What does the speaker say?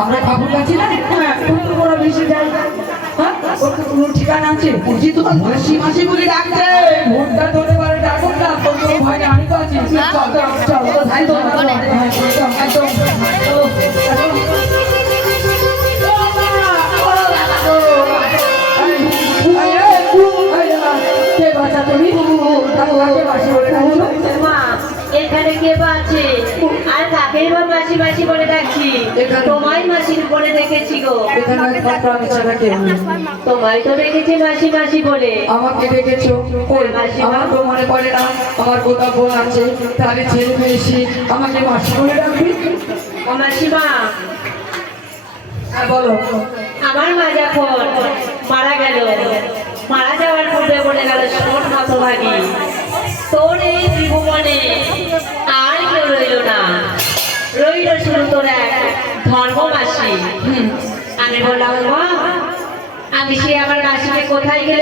আমরা কাপড় যাচ্ছি না ওরা বেশি যায় কোনো ঠিকানা আছে বুঝি তো মাসি মাসি বলে ডাকছে ভোটটা ধরে পারে ডাকুক না তোর ভয় না আমি তো আছি চল চল চল ভাই তো একদম কে বাঁচা তুমি মাসি বলে ডাকছো এখানে কে আছে আর কাকে বা মাসি মাসি বলে ডাকছি তোমায় মাসির বলে দেখেছি গো তোমায় তো দেখেছি মাসি মাসি বলে আমাকে দেখেছো আমার তো মনে পড়ে না আমার কোথা বোন আছে তাহলে ছেলে পেয়েছি আমাকে মাসি বলে ডাকবি মাসিমা হ্যাঁ বলো আমার মা যখন মারা গেল মারা যাওয়ার পূর্বে বলে গেল শোন হতভাগী তোর এই ত্রিভুবনে আর কেউ রইল না রইল শুধু তোর এক ধর্ম মাসি আমি বললাম মা আমি সে আমার মাসিকে কোথায় গেলে